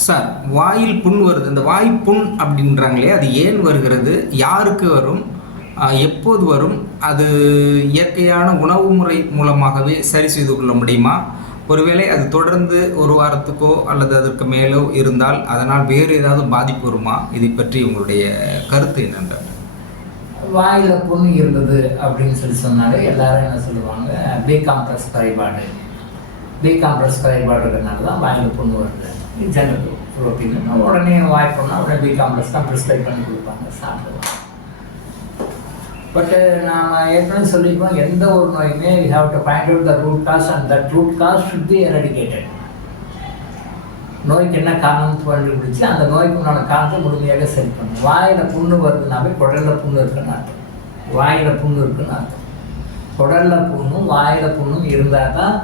Sir, வாயில் புண் வருது. இந்த வாய் புண் அப்படின்றாங்களே, அது ஏன் வருகிறது? யாருக்கு வரும்? எப்போது வரும்? அது இயற்கையான உணவு முறை மூலமாகவே சரி செய்து கொள்ள முடியுமா? ஒருவேளை அது தொடர்ந்து ஒரு வாரத்துக்கோ அல்லது அதற்கு மேலோ இருந்தால் அதனால் வேறு ஏதாவது பாதிப்பு வருமா? இதை பற்றி உங்களுடைய கருத்து என்னென்றால்? வாயில் புண் இருந்தது அப்படின்னு சொன்னாலே எல்லாரும் என்ன சொல்லுவாங்க, பி காம்ப்ளெக்ஸ் குறைபாடு. பி காம்ப்ளெக்ஸ் குறைபாடு இருக்கிறதுனால தான் வாயில் புண் வருது. ஜெனரல் ப்ரோட்டீன் உடனே வாய் புண்ணா உடனே பி காம்ப்ளெக்ஸ் தான் ப்ரிஸ்கிரைப் பண்ணி கொடுப்பாங்க, சாப்பிடுவாங்க. பட்டு நாம் ஏற்கனவே சொல்லியிருக்கோம், எந்த ஒரு நோயுமே we have to find out the root cause and that root cause should be eradicated. நோய்க்கு என்ன காரணம் கண்டுபிடிச்சி அந்த நோய்க்கு உண்டான காரணத்தை முழுமையாக சரி பண்ணணும். வாயில் புண்ணு வருதுனாவே குடலில் புண்ணு இருக்குன்னு அர்த்தம். வாயில் புண்ணு இருக்குன்னு அர்த்தம். குடலில் புண்ணும் வாயில் புண்ணும் இருந்தால் தான்,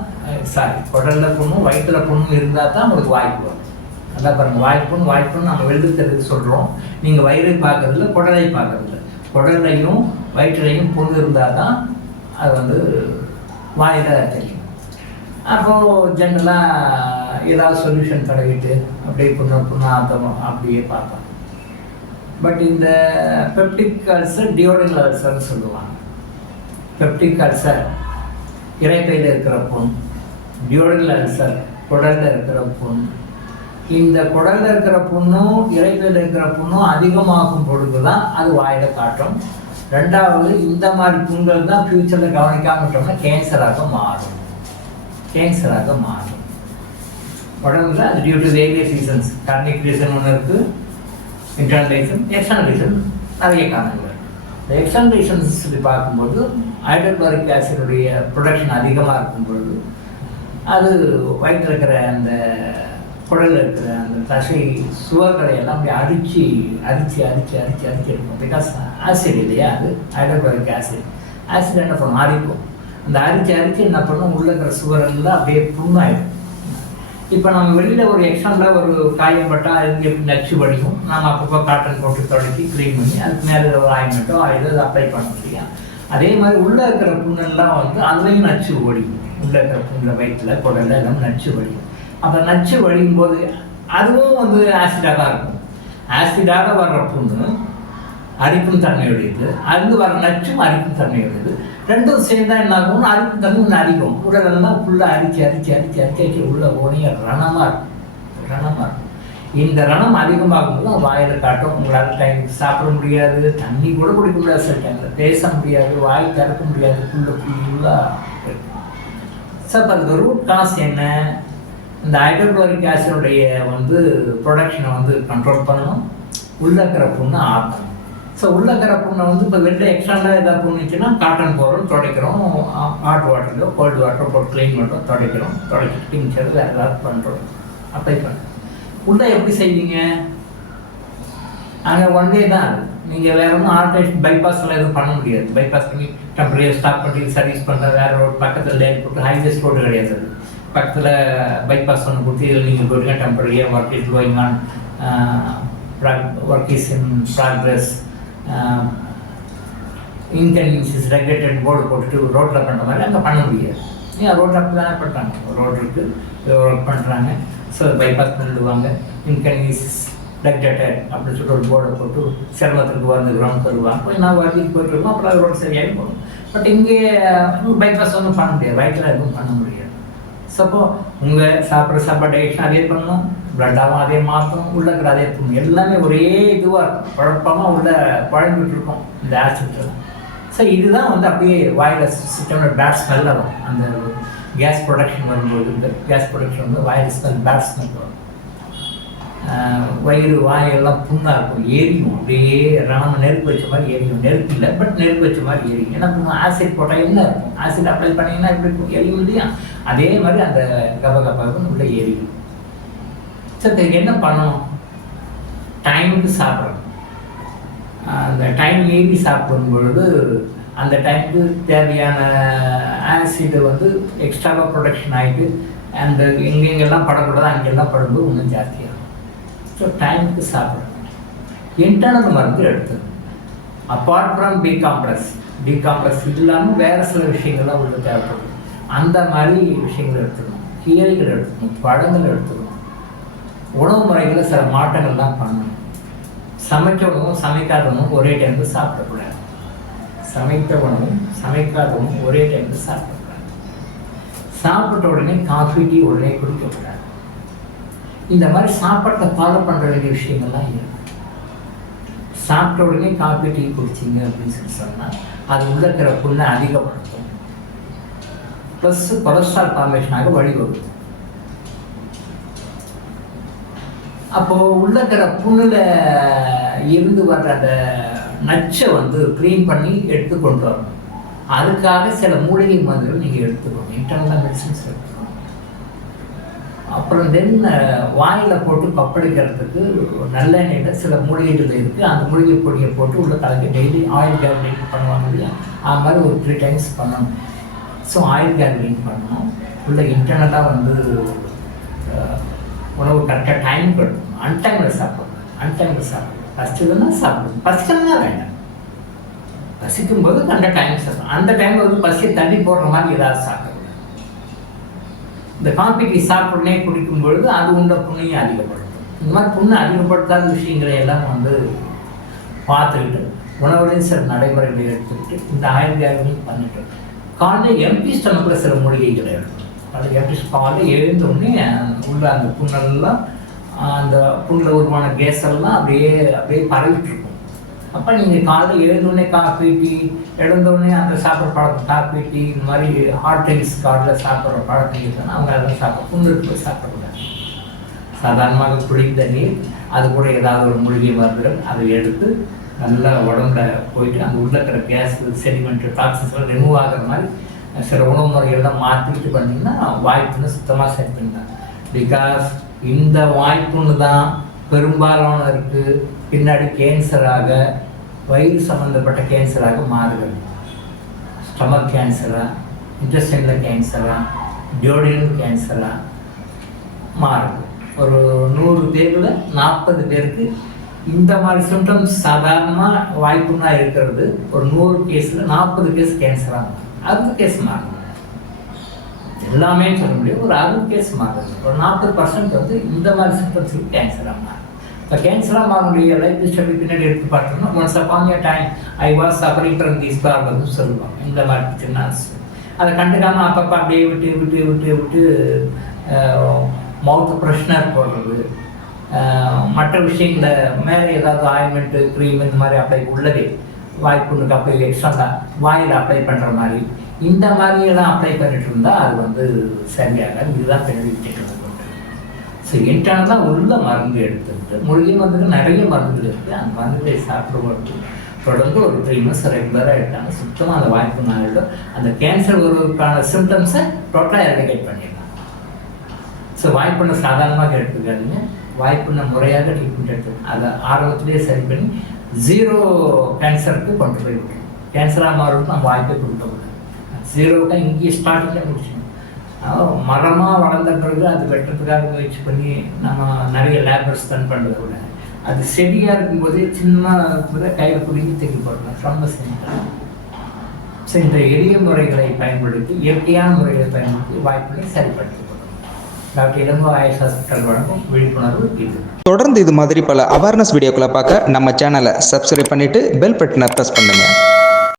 குடலில் புண்ணும் வயிற்றில் புண்ணும் இருந்தால் தான் உங்களுக்கு வாய்ப்பு வரும். நல்லா பாருங்கள், வாய்ப்புன்னு நம்ம எழுதுறதுக்கு சொல்கிறோம். நீங்கள் வயிறை பார்க்கறதில்ல, குடலை பார்க்கறதில்ல. குடலையும் வயிற்றுலையும் புண்ணு இருந்தால் தான் அது வந்து வாயில் தெரியும். அப்போது ஜென்ரலாக ஏதாவது சொல்யூஷன் தடவிட்டு அப்படியே புண்ணாத்தம் அப்படியே பார்ப்போம். பட் இந்த பெப்டிக் அல்சர் டியோடல் அல்சர்னு சொல்லுவாங்க. பெப்டிக் அல்சர் இரைப்பையில் இருக்கிற புண், டியோடல் அல்சர் குடலில் இருக்கிற புண். இந்த குடலில் இருக்கிற புண்ணும் இரைப்பையில் இருக்கிற புண்ணும் அதிகமாகும் பொழுது தான் அது வாயில் காட்டும். ரெண்டாவது, இந்த மாதிரி புண்கள் தான் ஃப்யூச்சரில் கவனிக்காமல் விட்டோம்னா கேன்சராக மாறும். உடம்புல அது டியூ டு வேரியஸ் ரீசன்ஸ். கார்னிக் ரீசன் ஒன்று இருக்குது, இன்டர்னல் ரீசன், எக்ஸ்டர்னல் ரீசன், நிறைய காரணங்கள். இந்த எக்ஸ்டர்னல் ரீசன்ஸ் சொல்லி பார்க்கும்போது ஹைட்ரோகுளோரிக் ஆசிடுடைய ப்ரொடக்ஷன் அதிகமாக இருக்கும் பொழுது அது வயிற்றில் இருக்கிற அந்த குடலில் இருக்கிற அந்த தசை சுவர்களை எல்லாம் அப்படி அரிச்சு இருக்கும். பிகாஸ் ஆசிட் இல்லையா, அது ஹைட்ரோகுளோரிக் ஆசிட் என்ன பண்ணும், அரிக்கும். அந்த அரிச்சு என்ன பண்ணும், உள்ள இருக்கிற சுவரெல்லாம் அப்படியே புண்ணாயிடும். இப்போ நம்ம வெளியில் ஒரு எக்ஸ்டர்னலாக ஒரு காயம் பட்டால் அதுக்கு எப்படி நச்சு வடிக்கும், நம்ம அப்பப்போ காட்டன் போட்டு தொடச்சி க்ளீன் பண்ணி அதுக்கு மேலே ஒரு ஆயின்மெண்ட்டோ இது அப்ளை பண்ண முடியும். அதே மாதிரி உள்ளே இருக்கிற புண்ணெல்லாம் வந்து அதுலேயும் நச்சு வடிக்கும். உள்ளே இருக்கிற புண்ணில் வயிற்றில் குடலில் எல்லாம் நச்சு வடிக்கும். அப்போ நச்சு வடிக்கும் போது அதுவும் வந்து ஆசிடாக தான் இருக்கும். ஆசிடாக வர்ற புண்ணு அரிக்கும் தன்மையுடையது, அது வர நச்சும் அரிக்கும் தன்மையுடையது. ரெண்டும் சேர்ந்தால் என்ன ஆகும், அரிக்கும் தன்மை ஒன்று அரிக்கும். உடலெல்லாம் ஃபுல்லாக அரிச்சு உள்ள ஓனிய ரணமாக இருக்கும். இந்த ரணம் அதிகமாகும் போது வாயில் காட்டும். உங்களால் டைம் சாப்பிட முடியாது, தண்ணி கூட குடிக்க முடியாது, சில டைமில் பேச முடியாது, வாய் திறக்க முடியாது, ஃபுல்லாக இருக்கும். ஸோ அப்போ அதுக்கு ரூட் காஸ் என்ன, இந்த ஹைட்ரோகுளோரிக் ஆசிடுடைய வந்து ப்ரொடக்ஷனை வந்து கண்ட்ரோல் பண்ணணும், உள்ளே இருக்கிற புண்ணை ஆற்றணும். ஸோ உள்ளே இருக்கிற புண்ணை வந்து இப்போ வெளில எக்ஸ்ட்ராண்டாக ஏதாவது புண்ணுச்சுன்னா காட்டன் போடுறோம், துடைக்கிறோம், ஹாட் வாட்டர்லையோ கோல்டு வாட்டரோ போட்டு க்ளீன் பண்ணுறோம், துடைச்சிட்டு டிங்சர் வேறு ஏதாவது பண்ணுறோம், அப்ளை பண்ணுறோம். உள்ளே எப்படி செய்வீங்க, அங்கே ஒன் டே தான் அது. நீங்கள் வேறு ஒன்றும் ஆல்டரேஷன் பைபாஸ்லாம் எதுவும் பண்ண முடியாது. பைபாஸ் பண்ணி டெம்பரரியாக ஸ்டாப் பண்ணி சர்வீஸ் பண்ணுற வேறு ரோடு பக்கத்தில் லேன் போட்டு ஹைவேஸ் ரோடு கிடையாது. அது பக்கத்தில் பைபாஸ் ஒன்று கொடுத்து இதில் நீங்கள் போய்ட்டுங்க டெம்பரரியாக work is going on, work is in progress, inconvenience is regulated board போட்டுட்டு ரோட்டில் பண்ணுற மாதிரி அங்கே பண்ண முடியாது. ஏன் ரோட்டில் அப்படி தானே பண்ணுறாங்க, ரோடு இருக்குது, ஒர்க் பண்ணுறாங்க. ஸோ பைபாஸ் பண்ணிடுவாங்க, இன்கன்வீனியன்ஸ் ரெகுலேட்டட் அப்படின்னு சொல்லிட்டு ஒரு போர்டை போட்டு சிரமத்துக்கு வந்துக்கிறோம்னு சொல்லுவாங்க. கொஞ்சம் நான் வண்டிக்கு போய்ட்டுருக்கோம், அப்புறம் அது ரோடு சரியாக போகணும். பட் இங்கே பைபாஸ் ஒன்றும் பண்ண முடியாது, வயிற்றில் எதுவும் பண்ண முடியாது. ஸோ உங்கள் சாப்பிட்ற சாப்பாடு டைஜஷன் அதே பண்ணணும், பிளட்டாகவும் அதே மாற்றும், உள்ள இருக்கிற அதே பண்ணணும். எல்லாமே ஒரே இதுவாக இருக்கும், குழப்பமாக உள்ள குழம்பிட்டு இருக்கும் இந்த ஆசிட்ல. ஸோ இதுதான் வந்து அப்படியே வாயில் சிஸ்டமோட பேட் ஸ்மெல் வரும். அந்த கேஸ் ப்ரொடக்ஷன் வரும்போது இந்த கேஸ் ப்ரொடக்ஷன் வந்து வாயில் ஸ்மெல், பேட் ஸ்மெல் வரும். வயிறு வாயெல்லாம் புண்ணாக இருக்கும், எரியும், அப்படியே நம்ம நெருப்பு வச்ச மாதிரி எரியும். நெருப்பு இல்லை, பட் நெருப்பு வச்ச மாதிரி எரியும். ஏன்னா ஆசிட் போட்டால் என்ன இருக்கும், ஆசிட் அப்ளை பண்ணிங்கன்னா எப்படி இருக்கும், எரியும் இல்லையா, அதே மாதிரி அந்த கபகப்பாவுக்கு உள்ளே எரியும். ஸோ இதுக்கு என்ன பண்ணணும், டைமுக்கு சாப்பிடணும். அந்த டைம் மீறி சாப்பிடும் பொழுது அந்த டைமுக்கு தேவையான ஆசிடு வந்து எக்ஸ்ட்ராவாக ப்ரொடக்ஷன் ஆகிட்டு அந்த எங்கெங்கெல்லாம் படக்கூடாது அங்கெல்லாம் படும்போது இன்னும் ஜாஸ்தியாகும். ஸோ டைமுக்கு சாப்பிடணும். இன்டர்னல் மருந்து எடுத்துக்கணும். அப்பார்ட் ஃப்ரம் பி காம்ப்ளெக்ஸ் இல்லாமல் வேறு சில விஷயங்கள்லாம் உள்ள தேவைப்படும். அந்த மாதிரி விஷயங்கள் எடுத்துக்கணும். கீரைகள் எடுத்துக்கணும், பழங்கள் எடுத்துக்கணும். உணவு முறைகளில் சில மாற்றங்கள் தான் பண்ணணும். சமைச்ச உணவும் சமைக்காத உணவும் ஒரே டைமில் சாப்பிடக்கூடாது. சமைத்த உணவும் சமைக்காத உணவும் ஒரே டைமில் சாப்பிடக்கூடாது. சாப்பிட்ட உடனே காஃபி டீ உடனே குடிக்கக்கூடாது. இந்த மாதிரி சாப்பாட்டை ஃபாலோ பண்ணுற வேண்டிய விஷயங்கள்லாம் இருக்கு. சாப்பிட்ட உடனே காஃபி டீ குடிச்சிங்க அப்படின்னு சொன்னால் அது உள்ள இருக்கிற புண்ணை அதிகப்படுத்தும். ப்ளஸ் கொலஸ்ட்ரால் ஃபார்மேஷனாக வழிவகுக்கும். அப்போது உள்ள இருக்கிற புண்ணில் இருந்து வர்ற அந்த நச்சை க்ளீன் பண்ணி எடுத்து கொண்டு வரணும். அதுக்காக சில மூலிகை மருந்துகள் நீங்கள் எடுத்துக்கணும். இன்டர்னல் மெடிசன்ஸ் எடுத்துக்கணும். அப்புறம் தென் வாயில் போட்டு கொப்பளிக்கிறதுக்கு நல்லெண்ணெயில் சில மூலிகைகள் இருக்குது. அந்த மூலிகை பொடியை போட்டு உள்ள கலக்கி டெய்லி ஆயில் கேர்லிங் பண்ணுவாங்க இல்லையா, அது மாதிரி ஒரு 3 times பண்ணணும். ஸோ ஆயில் கேர்லிங் பண்ணணும். உள்ள இன்டர்னலாக உணவு கரெக்டாக டைம் கொடுக்கணும். அன்டைமில் சாப்பிடணும். அன்டைமில் சாப்பிடணும். பசிச்சதுன்னா சாப்பிடணும். பசிக்கணும்னா வேண்டாம். பசிக்கும் போது அந்த டைம் சாப்பிடணும். அந்த டைமில் பசியை தள்ளி போடுற மாதிரி ஏதாவது சாப்பிடணும். இந்த காஃபி டீ சாப்பிட்றனே குடிக்கும் பொழுது அது உண்ட புண்ணையும் அதிகப்படுத்தும். இந்த மாதிரி புண்ணை அதிகப்படுத்தாத விஷயங்களை எல்லாம் பார்த்துக்கிட்டு உணவுலையும் சில நடைமுறைகளை எடுத்துக்கிட்டு இந்த ஆயில் கேர்லிங் பண்ணிட்டு காலையில் எம்டி ஸ்டமக்கில் சில மூலிகைகளை எடுக்கணும். காலையில் எழுந்தோடனே உள்ள அந்த புண்ணெல்லாம் அந்த புண்ணில் உருவான கேஸெல்லாம் அப்படியே பரவிட்டு இருக்கும். அப்போ நீங்கள் காலையில் எழுந்தோடனே காஃபி டீ, எழுந்தோடனே அந்த சாப்பிட்ற பழக்கம் காஃபி டீ, இந்த மாதிரி ஹாட் ட்ரிங்க்ஸ் காலையில் சாப்பிட்ற பழக்கம் இருக்குன்னா அவங்க அதெல்லாம் புண்ணு போய் சாப்பிடக்கூடாது. சாதாரணமாக குடித்த நீர், அது கூட ஏதாவது ஒரு மூலிகை மருந்துகள் அதை எடுத்து நல்லா உடம்புல போயிட்டு அந்த உள்ள இருக்கிற கேஸ் செடிமெண்ட் டாக்ஸின்ஸ் எல்லாம் ரிமூவ் ஆகிற மாதிரி சில உணவு முறைகள்லாம் மாற்றிட்டு பண்ணிங்கன்னா வாய்ப்புன்னு சுத்தமாக சரி பண்ணிட்டாங்க. பிகாஸ் இந்த வாய்ப்புன்னு தான் பெரும்பாலான இருக்குது பின்னாடி கேன்சராக, வயிறு சம்மந்தப்பட்ட கேன்சராக மாறுகிறது. ஸ்டமக் கேன்சராக, இன்டெஸ்டைனில் கேன்சராக, டியோடினல் கேன்சராக மாறுது. ஒரு 100 பேரில் 40 பேருக்கு இந்த மாதிரி சிம்டம்ஸ் சாதாரணமாக வாய்ப்புன்னா இருக்கிறது. ஒரு 100 கேஸில் 40 கேஸ் கேன்சராக மாறும். 60 கேஸ் மாறுது. எல்லாமே சொல்ல முடியும். ஒரு 60 கேஸ் மாறுது. ஒரு 40% இந்த மாதிரி சிம்டம்ஸுக்கு கேன்சராக மாறும். இப்போ கேன்சராக மாறக்கூடிய லைஃப் ஹிஸ்டரி பின்னாடி எடுத்து பார்த்தோம்னா once upon a time I was suffering from these problems சொல்லுவாங்க. இந்த மாதிரி சின்ன அதை கண்டுக்காமல் அப்பப்போ அப்படியே விட்டு மவுத் ஃப்ரெஷ்னர் போடுறது, மற்ற விஷயங்களை மேலே ஏதாவது ஆயின்மெண்ட்டு க்ரீம் இந்த மாதிரி அப்ளை உள்ளதே வாய்ப்புண்ணுக்கு அப்ளை எக்ஸ்ட்ரா வாயில் அப்ளை பண்ணுற மாதிரி இந்த மாதிரியெல்லாம் அப்ளை பண்ணிட்டு இருந்தால் அது சரியாக இதுதான் பெனிஃபிட். ஸோ இன்டர்னலாக உள்ள மருந்து எடுத்துக்கிட்டு மூலிகை மருந்துக்கு நிறைய மருந்துகள் இருக்குது. அந்த மருந்துகளை சாப்பிடும்போது தொடர்ந்து ஒரு 3 months ரெகுலராக எடுத்தாங்க. சுத்தமாக அந்த வாய்ப்பு நாளில் அந்த கேன்சர் வருவதற்கான சிம்டம்ஸை டோட்டலாக எரடிகேட் பண்ணிடலாம். ஸோ வாய்ப்புண்ணை சாதாரணமாக எடுத்துக்காதீங்க. வாய்ப்புண்ணை முறையாக ட்ரீட்மெண்ட் எடுத்துக்கணும். அதை ஆரம்பத்திலேயே சரி பண்ணி 0 கேன்சருக்கு கொண்டு போய் விட்டுரும். கேன்சராக மாறுறது நம்ம வாய்ப்பை கொடுக்கக்கூடாது. 0க்கு இங்கேயே ஸ்டார்டிங்கில் முடிச்சிடணும். மரமாக வளர்ந்த பிறகு அது வெட்டுறதுக்காக முயற்சி பண்ணி நம்ம நிறைய லேபர் ஸ்பெண்ட் பண்ணுறத விட அது செடியாக இருக்கும்போதே சின்ன இருக்கும்போதே கையில் பிடிங்கி தூக்கி போடலாம். ரொம்ப சிம்பிள். ஸோ இந்த எளிய முறைகளை பயன்படுத்தி இயற்கையான முறைகளை பயன்படுத்தி வாய்ப்புகளை சரிப்படுத்தி டாக்டர் இளங்கோ ஆயுஷ் ஹாஸ்பிட்டல் வழங்கும் விழிப்புணர்வு இது. தொடர்ந்து இது மாதிரி பல அவேர்னஸ் வீடியோக்களை பார்க்க நம்ம சேனலை சப்ஸ்கிரைப் பண்ணிவிட்டு பெல் பட்டனை ப்ரெஸ் பண்ணுங்கள்.